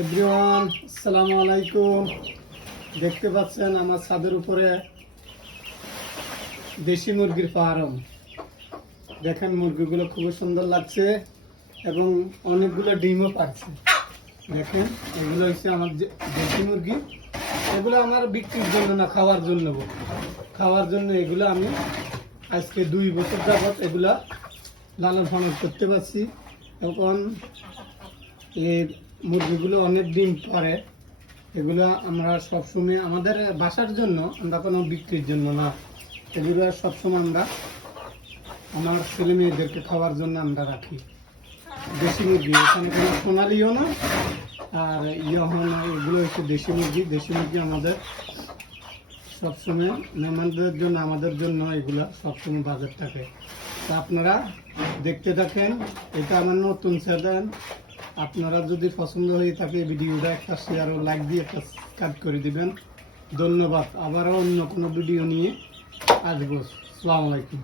Everyone, আসসালামু আলাইকুম। দেখতে পাচ্ছেন আমার ছাদের উপরে দেশি মুরগির ফার্ম। দেখেন মুরগিগুলো খুব সুন্দর লাগছে এবং অনেকগুলো ডিমও পাচ্ছে। দেখেন এগুলো হচ্ছে আমার দেশি মুরগি। এগুলো আমার বিক্রির জন্য না, খাওয়ার জন্য। খাওয়ার জন্য এগুলো আমি আজকে 2 বছর যাবত এগুলা লালন পালন করতে পারছি। এখন এই মুরগিগুলো অনেক ডিম পারে। এগুলো আমরা সবসময় আমাদের বাসার জন্য, আমরা কোনো বিক্রির জন্য না। এগুলো সবসময় আমরা আমার ছেলে মেয়েদেরকে খাওয়ার জন্য আমরা রাখি। দেশি মুরগি, এখানে কোনো সোনালিও না আর ইয়েও না, এগুলো হচ্ছে দেশি মুরগি। দেশি মুরগি আমাদের সবসময় মেহমানদের জন্য, আমাদের জন্য এগুলা সবসময় বাজার থাকে। তা আপনারা দেখতে থাকেন। এটা আমার নতুন চ্যানেল। আপনারা যদি পছন্দ হয়ে থাকে ভিডিওটা একটা শেয়ার ও লাইক দিয়ে একটা সাবস্ক্রাইব করে দিবেন। ধন্যবাদ। আবারও অন্য কোনো ভিডিও নিয়ে আসবো। আসসালামু আলাইকুম।